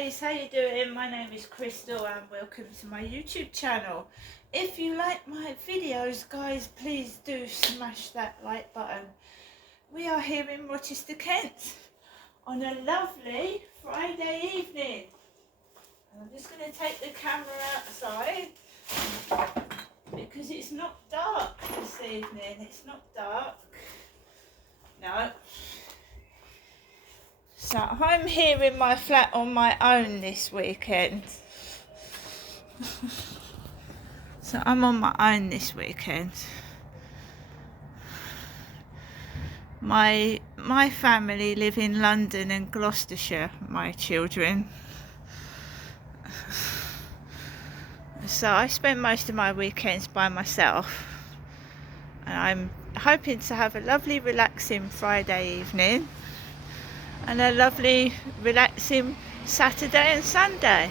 guys, how you doing? My name is Crystal and welcome to my YouTube channel. If you like my videos, guys, please do smash that like button. We are here in Rochester, Kent on a lovely Friday evening. I'm just going to take the camera outside because it's not dark this evening. It's not dark. No. So I'm here in my flat on my own this weekend. So I'm on my own this weekend. My family live in London and Gloucestershire, my children. So I spend most of my weekends by myself. And I'm hoping to have a lovely relaxing Friday evening and a lovely relaxing Saturday and Sunday.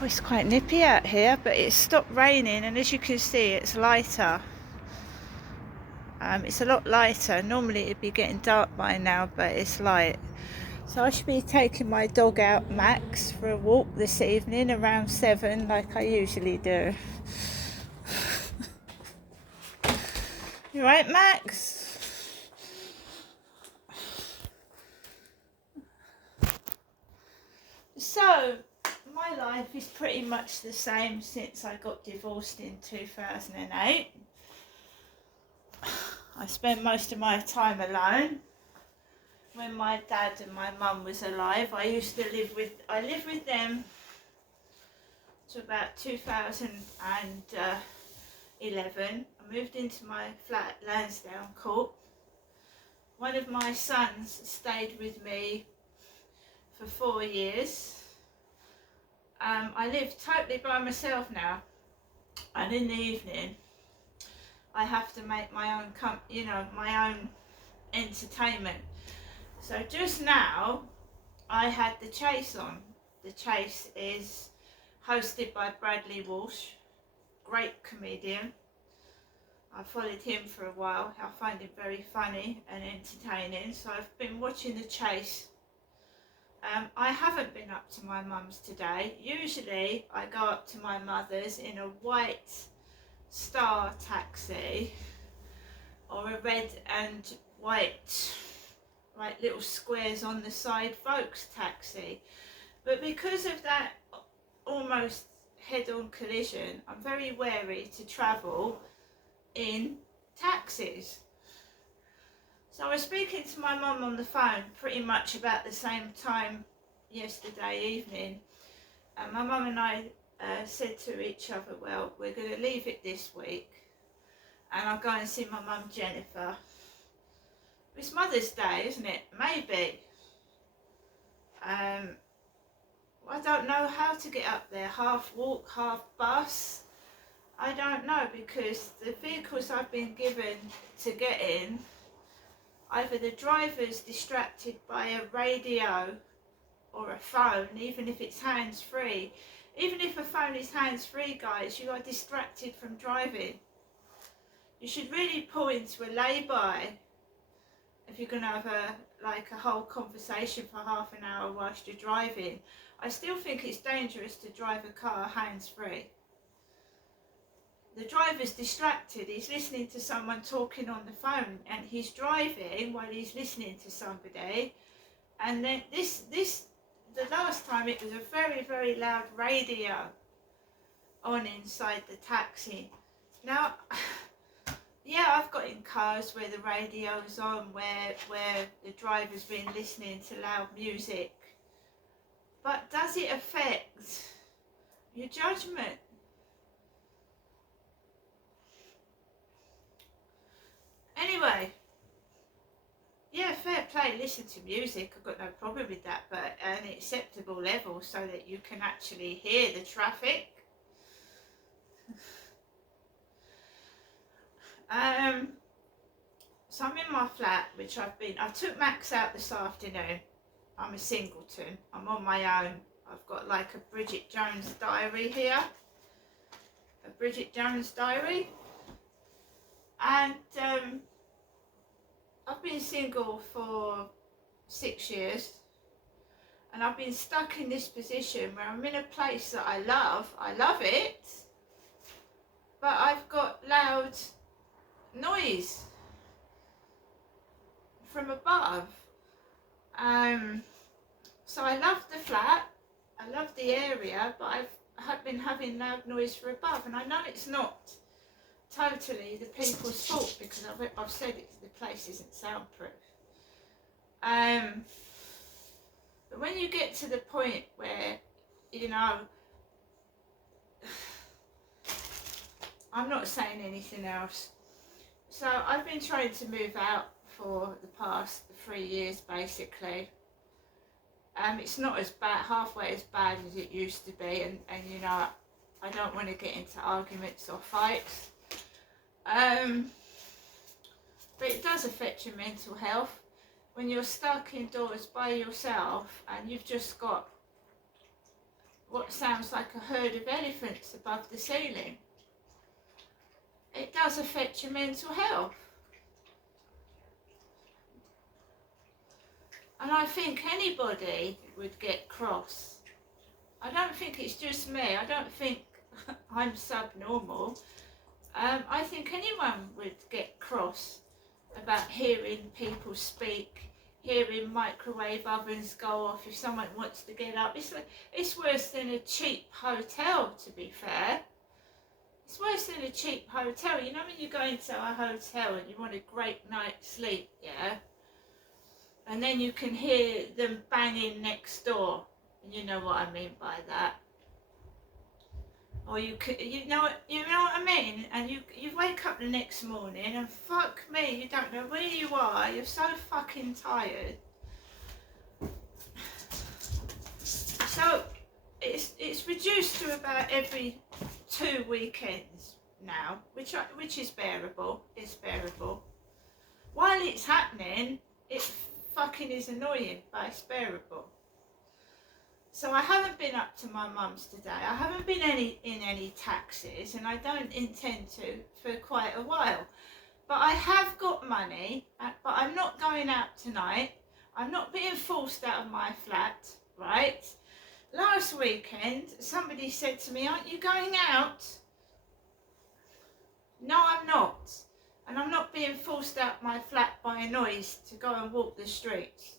Oh, it's quite nippy out here, but it's stopped raining, and as you can see, it's lighter. It's a lot lighter. Normally it'd be getting dark by now, but it's light. So I should be taking my dog out, Max, for a walk this evening around 7, like I usually do. You right, Max? So my life is pretty much the same since I got divorced in 2008. I spent most of my time alone. When my dad and my mum was alive, I lived with them to about 2011. I moved into my flat at Lansdowne Court. One of my sons stayed with me for 4 years. I live totally by myself now, and in the evening I have to make my own my own entertainment. So just now I had The Chase on. The Chase is hosted by Bradley Walsh, great comedian. I followed him for a while. I find him very funny and entertaining, so I've been watching The Chase. I haven't been up to my mum's today. Usually I go up to my mother's in a white Star taxi or a red and white, like little squares on the side Volks taxi. But because of that almost head-on collision, I'm very wary to travel in taxis. So I was speaking to my mum on the phone pretty much about the same time yesterday evening, and my mum and I said to each other, well, we're going to leave it this week and I'll go and see my mum Jennifer. It's Mother's Day, isn't it? Maybe. I don't know how to get up there, half walk, half bus. I don't know, because the vehicles I've been given to get in, either the driver's distracted by a radio or a phone, even if it's hands-free. Even if a phone is hands-free, guys, you are distracted from driving. You should really pull into a lay-by if you're going to have a whole conversation for half an hour whilst you're driving. I still think it's dangerous to drive a car hands-free. The driver's distracted, he's listening to someone talking on the phone, and he's driving while he's listening to somebody. And then the last time it was a very, very loud radio on inside the taxi. Now, yeah, I've got in cars where the radio's on, where the driver's been listening to loud music. But does it affect your judgment? Anyway, yeah, fair play, listen to music, I've got no problem with that, but at an acceptable level so that you can actually hear the traffic. So I'm in my flat, which I took Max out this afternoon. I'm a singleton, I'm on my own. I've got like a Bridget Jones diary here. A Bridget Jones diary. And I've been single for 6 years, and I've been stuck in this position where I'm in a place that I love it, but I've got loud noise from above. So I love the flat, I love the area, but I've been having loud noise from above, and I know it's not totally the people's fault, because I've said it, the place isn't soundproof. But when you get to the point where, you know, I'm not saying anything else. So I've been trying to move out for the past 3 years, basically. It's not as bad, halfway as bad as it used to be, and you know, I don't want to get into arguments or fights. But it does affect your mental health when you're stuck indoors by yourself and you've just got what sounds like a herd of elephants above the ceiling. It does affect your mental health. And I think anybody would get cross. I don't think it's just me. I don't think I'm subnormal. I think anyone would get cross about hearing people speak, hearing microwave ovens go off if someone wants to get up. It's worse than a cheap hotel, to be fair. It's worse than a cheap hotel. You know when you go into a hotel and you want a great night's sleep, yeah? And then you can hear them banging next door. You know what I mean by that. Or you know what I mean? And you wake up the next morning and fuck me, you don't know where you are. You're so fucking tired. So it's reduced to about every 2 weekends now, which is bearable. It's bearable. While it's happening, it fucking is annoying, but it's bearable. So I haven't been up to my mum's today. I haven't been in any taxis, and I don't intend to for quite a while. But I have got money, but I'm not going out tonight. I'm not being forced out of my flat, right? Last weekend, somebody said to me, "Aren't you going out?" No, I'm not. And I'm not being forced out my flat by a noise to go and walk the streets.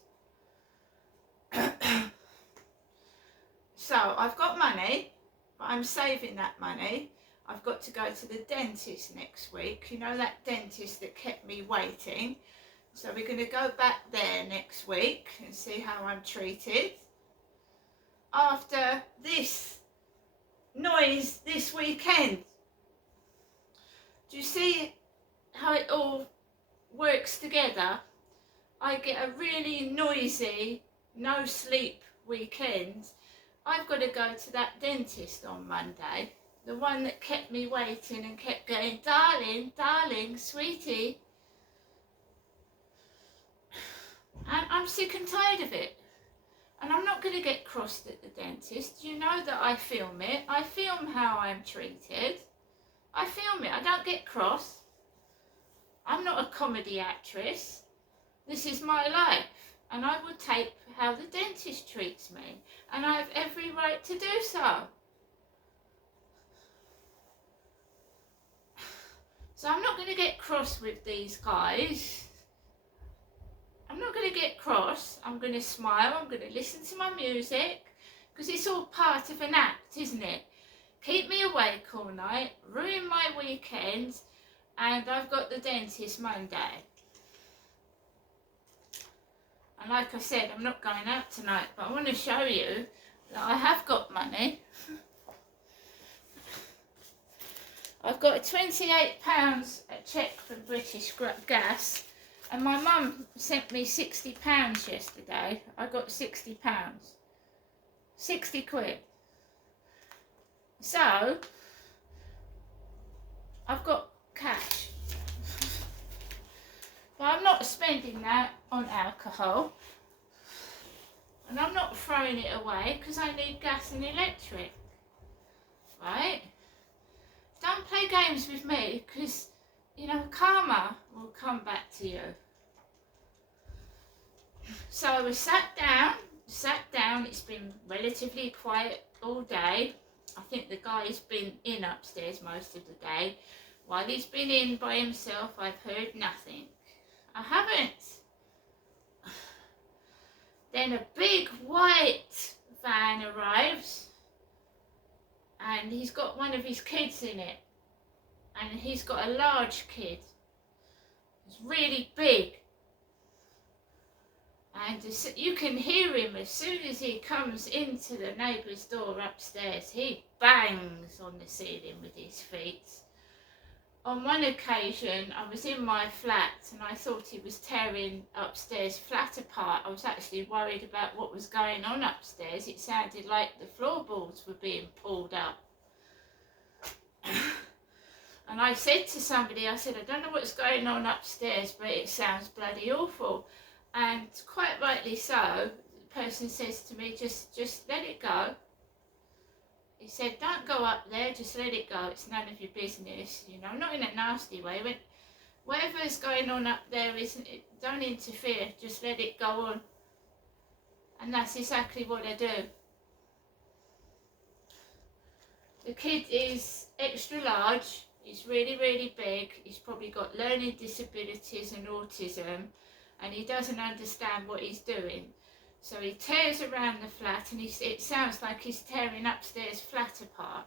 So I've got money, but I'm saving that money. I've got to go to the dentist next week. You know, that dentist that kept me waiting. So we're going to go back there next week and see how I'm treated. After this noise this weekend. Do you see how it all works together? I get a really noisy, no sleep weekend. I've got to go to that dentist on Monday, the one that kept me waiting and kept going, "Darling, darling, sweetie." And I'm sick and tired of it. And I'm not going to get crossed at the dentist. You know that I film it. I film how I'm treated. I film it. I don't get cross. I'm not a comedy actress. This is my life. And I will tape how the dentist treats me. And I have every right to do so. So I'm not going to get cross with these guys. I'm not going to get cross. I'm going to smile. I'm going to listen to my music. Because it's all part of an act, isn't it? Keep me awake all night, ruin my weekends, and I've got the dentist Monday. And like I said, I'm not going out tonight, but I want to show you that I have got money. I've got a £28 cheque from British Gas, and my mum sent me £60 yesterday. I got £60. 60 quid. So, I've got cash. But I'm not spending that on alcohol. And I'm not throwing it away because I need gas and electric. Right? Don't play games with me because, you know, karma will come back to you. So I was sat down. It's been relatively quiet all day. I think the guy's been in upstairs most of the day. While he's been in by himself, I've heard nothing. I haven't. Then a big white van arrives, and he's got one of his kids in it, and he's got a large kid. It's really big. And you can hear him as soon as he comes into the neighbour's door upstairs. He bangs on the ceiling with his feet. On one occasion, I was in my flat and I thought he was tearing upstairs flat apart. I was actually worried about what was going on upstairs. It sounded like the floorboards were being pulled up. And I said to somebody, I said, I don't know what's going on upstairs, but it sounds bloody awful. And quite rightly so, the person says to me, just let it go. He said, don't go up there, just let it go, it's none of your business, you know, not in a nasty way. But whatever's going on up there, don't interfere, just let it go on. And that's exactly what I do. The kid is extra large, he's really, really big, he's probably got learning disabilities and autism, and he doesn't understand what he's doing. So he tears around the flat, and it sounds like he's tearing upstairs flat apart.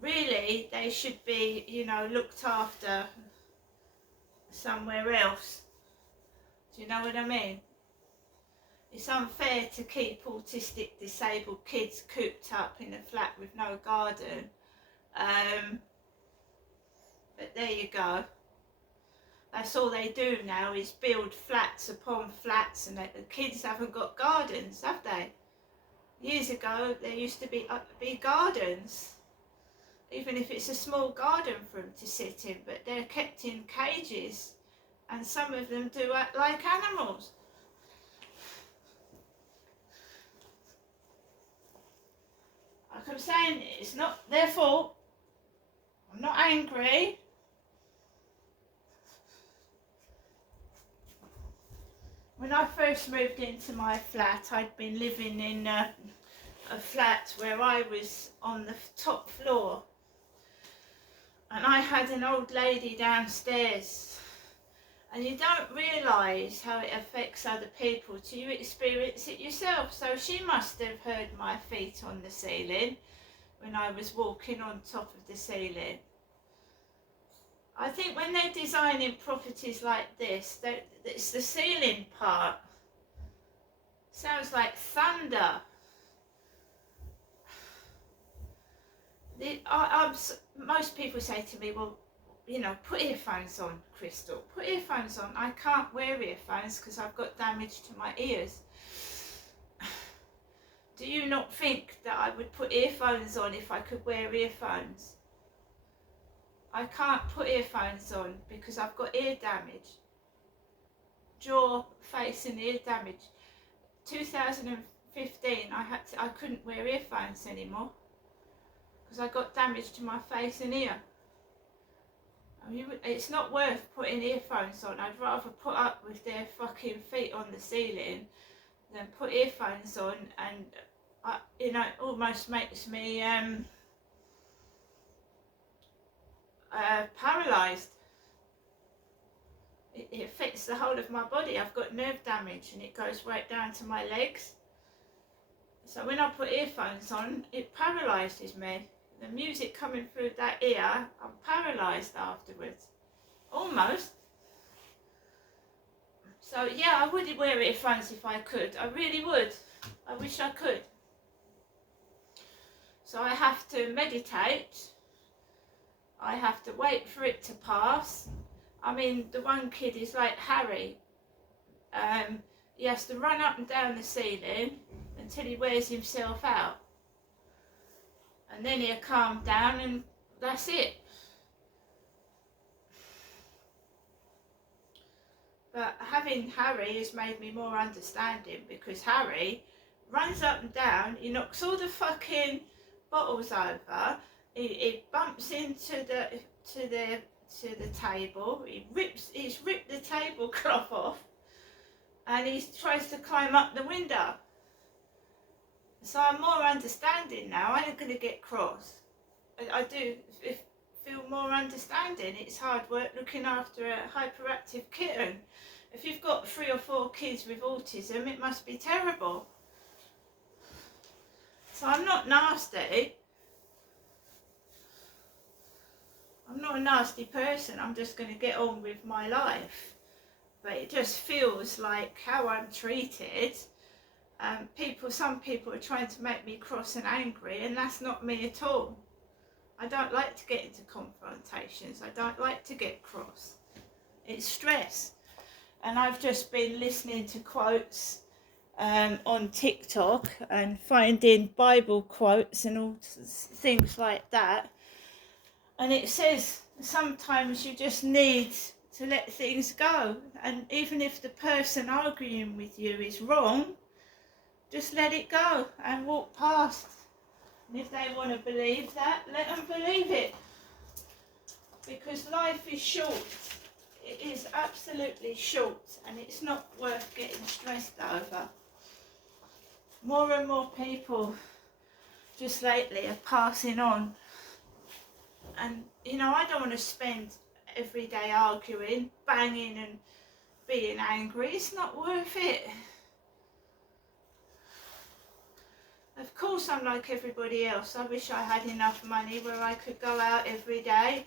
Really, they should be, you know, looked after somewhere else. Do you know what I mean? It's unfair to keep autistic, disabled kids cooped up in a flat with no garden. But there you go. That's all they do now, is build flats upon flats, and the kids haven't got gardens, have they? Years ago there used to be gardens, even if it's a small garden for them to sit in, but they're kept in cages, and some of them do act like animals. Like I'm saying, it's not their fault. I'm not angry. When I first moved into my flat, I'd been living in a flat where I was on the top floor, and I had an old lady downstairs, and you don't realise how it affects other people till you experience it yourself. So she must have heard my feet on the ceiling when I was walking on top of the ceiling. I think when they're designing properties like this, it's the ceiling part. Sounds like thunder. Most people say to me, well, you know, put earphones on, Crystal. Put earphones on. I can't wear earphones because I've got damage to my ears. Do you not think that I would put earphones on if I could wear earphones? I can't put earphones on because I've got ear damage. Jaw, face and ear damage. 2015 I couldn't wear earphones anymore because I got damage to my face and ear. I mean, it's not worth putting earphones on. I'd rather put up with their fucking feet on the ceiling than put earphones on, and you know, it almost makes me paralysed. It affects the whole of my body. I've got nerve damage and it goes right down to my legs. So when I put earphones on, it paralyses me. The music coming through that ear, I'm paralysed afterwards. Almost. So yeah, I would wear earphones if I could. I really would. I wish I could. So I have to meditate. I have to wait for it to pass. I mean, the one kid is like Harry. He has to run up and down the ceiling until he wears himself out. And then he'll calm down and that's it. But having Harry has made me more understanding, because Harry runs up and down, he knocks all the fucking bottles over, he bumps into the table, he's ripped the tablecloth off, and he tries to climb up the window. So I'm more understanding now. I ain't going to get cross. I do feel more understanding. It's hard work looking after a hyperactive kitten. If you've got 3 or 4 kids with autism, it must be terrible. So I'm not nasty. I'm not a nasty person. I'm just going to get on with my life. But it just feels like how I'm treated. Some people are trying to make me cross and angry, and that's not me at all. I don't like to get into confrontations. I don't like to get cross. It's stress. And I've just been listening to quotes on TikTok and finding Bible quotes and all things like that. And it says sometimes you just need to let things go. And even if the person arguing with you is wrong, just let it go and walk past. And if they want to believe that, let them believe it. Because life is short. It is absolutely short, and it's not worth getting stressed over. More and more people just lately are passing on. And, I don't want to spend every day arguing, banging and being angry. It's not worth it. Of course I'm like everybody else. I wish I had enough money where I could go out every day,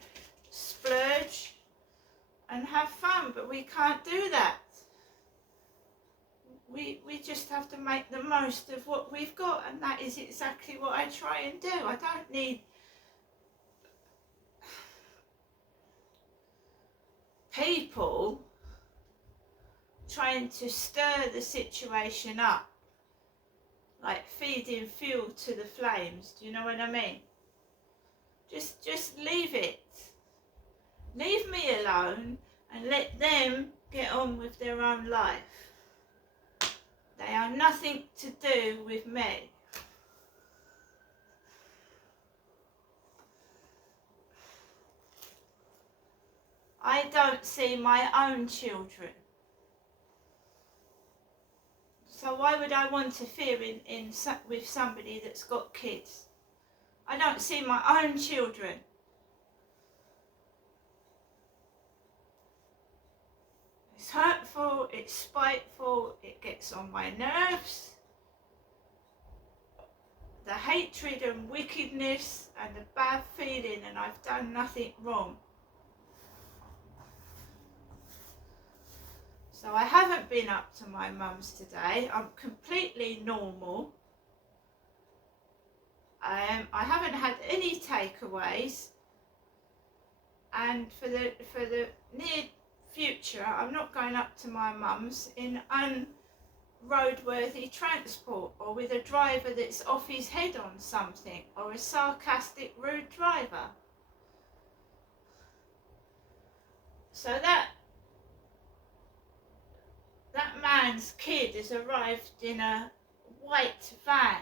splurge and have fun, but we can't do that. We just have to make the most of what we've got, and that is exactly what I try and do. I don't need people trying to stir the situation up, like feeding fuel to the flames. Do you know what I mean? Just leave it. Leave me alone and let them get on with their own life. They are nothing to do with me. I don't see my own children. So why would I want to interfere with somebody that's got kids? I don't see my own children. It's hurtful, it's spiteful, it gets on my nerves. The hatred and wickedness and the bad feeling, and I've done nothing wrong. So I haven't been up to my mum's today. I'm completely normal. I haven't had any takeaways, and for the near future, I'm not going up to my mum's in unroadworthy transport or with a driver that's off his head on something, or a sarcastic, rude driver. So that man's kid has arrived in a white van.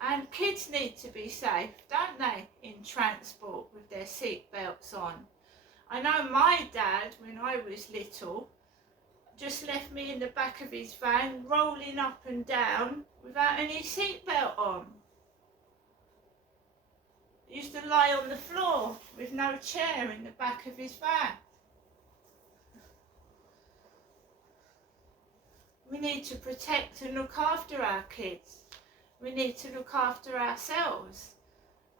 And kids need to be safe, don't they, in transport with their seat belts on. I know my dad, when I was little, just left me in the back of his van, rolling up and down without any seatbelt on. He used to lie on the floor with no chair in the back of his van. We need to protect and look after our kids. We need to look after ourselves.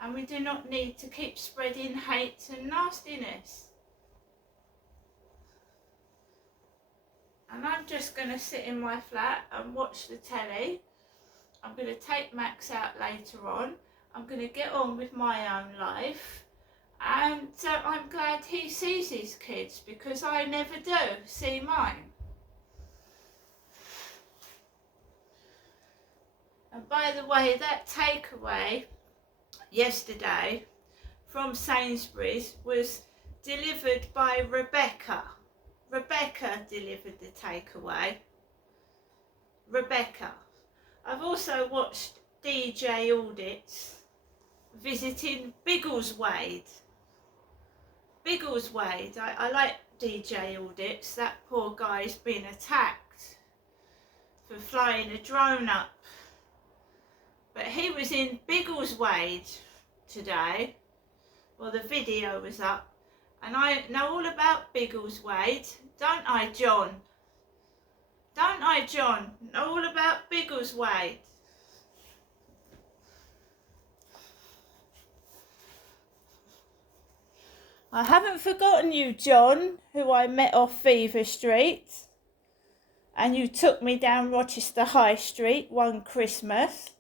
And we do not need to keep spreading hate and nastiness. And I'm just going to sit in my flat and watch the telly. I'm going to take Max out later on. I'm going to get on with my own life. And I'm glad he sees his kids, because I never do see mine. And by the way, that takeaway yesterday from Sainsbury's was delivered by Rebecca. Rebecca delivered the takeaway. Rebecca. I've also watched DJ Audits visiting Biggleswade. Biggleswade. I like DJ Audits. That poor guy's been attacked for flying a drone up. But he was in Biggleswade today. Well, the video was up. And I know all about Biggleswade, don't I, John? Don't I, John? Know all about Biggleswade. I haven't forgotten you, John, who I met off Fever Street. And you took me down Rochester High Street one Christmas.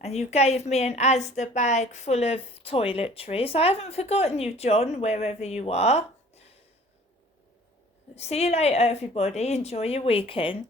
And you gave me an Asda bag full of toiletries. I haven't forgotten you, John, wherever you are. See you later, everybody. Enjoy your weekend.